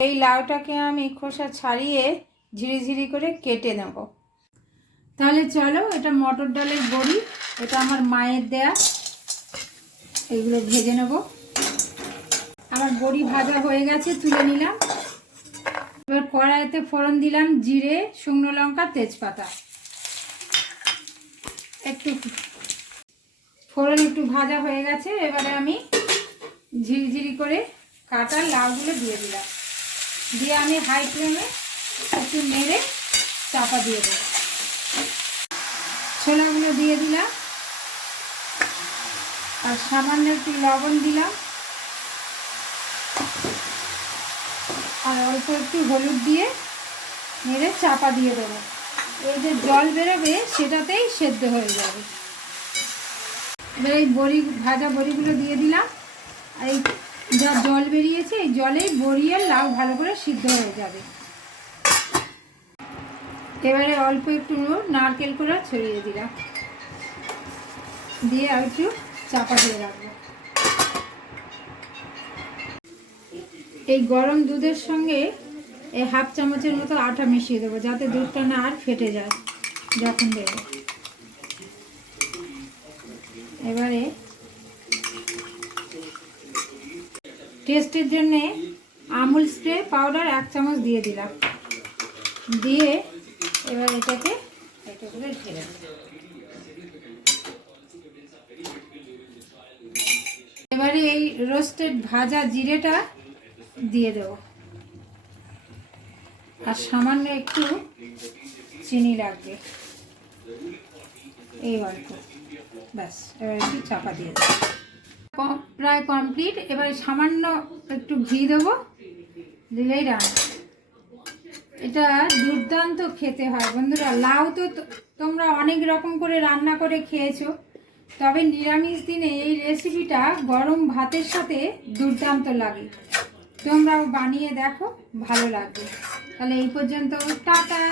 এই লাউটাকে আমি খোসা ছাড়িয়ে ঝিরিঝিরি করে কেটে নেব। তাহলে চলো, এটা মটর ডালের বড়ি, এটা আমার মায়ের দেয়া। এগুলো ভেজে নেব। আমার বড়ি ভাজা হয়ে গেছে, তুলে নিলাম। এবার কড়াইতে ফোড়ন দিলাম জিরে, শুকনো লঙ্কা, তেজপাতা। একটু ফোড়ন একটু ভাজা হয়ে গেছে, এবারে আমি ঝিরিঝিরি করে কাটা লাউগুলো দিয়ে দিলাম। দিয়ে আমি হাই ফ্লেমে একটু নেড়ে চাপা দিয়ে দেবো। ছোলাগুলো দিয়ে দিলাম আর সামান্য একটু লবণ দিলাম আর অল্প একটু হলুদ দিয়ে নেড়ে চাপা দিয়ে দেবো। এই যে জল বেরোবে সেটাতেই সেদ্ধ হয়ে যাবে। এবার এই বড়ি, ভাজা বড়িগুলো দিয়ে দিলাম। আর এই যা জল বেরিয়েছে এই জলেই বড়ি আর লাউ ভালো করে সিদ্ধ হয়ে যাবে। এবারে অল্প একটু নারকেল কোড়া ছড়িয়ে দিলাম, দিয়ে আর একটু চাপা দিয়ে রাখবো। এই গরম দুধের সঙ্গে এই হাফ চামচের মতো আটা মিশিয়ে দেবো, যাতে দুধটা না আর ফেটে যায় যখন দেবো। এবারে টেস্টের জন্যে আমুল স্প্রে পাউডার 1 চামচ দিয়ে দিলাম। দিয়ে এবার এটাকে একটু করে ঢেলে দেব। এবারে এই রোস্টেড ভাজা জিরেটা দিয়ে দেব আর সামান্য একটু চিনি লাগবে, এই অল্প, ব্যাস। এবার একটু চাপা দিয়ে দেবো। প্রায় কমপ্লিট। এবারে সামান্য একটু ঘি দেবো, দিলেই রান্না। এটা দুর্দান্ত খেতে হয় বন্ধুরা। লাউ তো তোমরা অনেক রকম করে রান্না করে খেয়েছো, তবে নিরামিষ দিনে এই রেসিপিটা গরম ভাতের সাথে দুর্দান্ত লাগে। তোমরাও বানিয়ে দেখো, ভালো লাগবে। তাহলে এই পর্যন্ত, টাটা।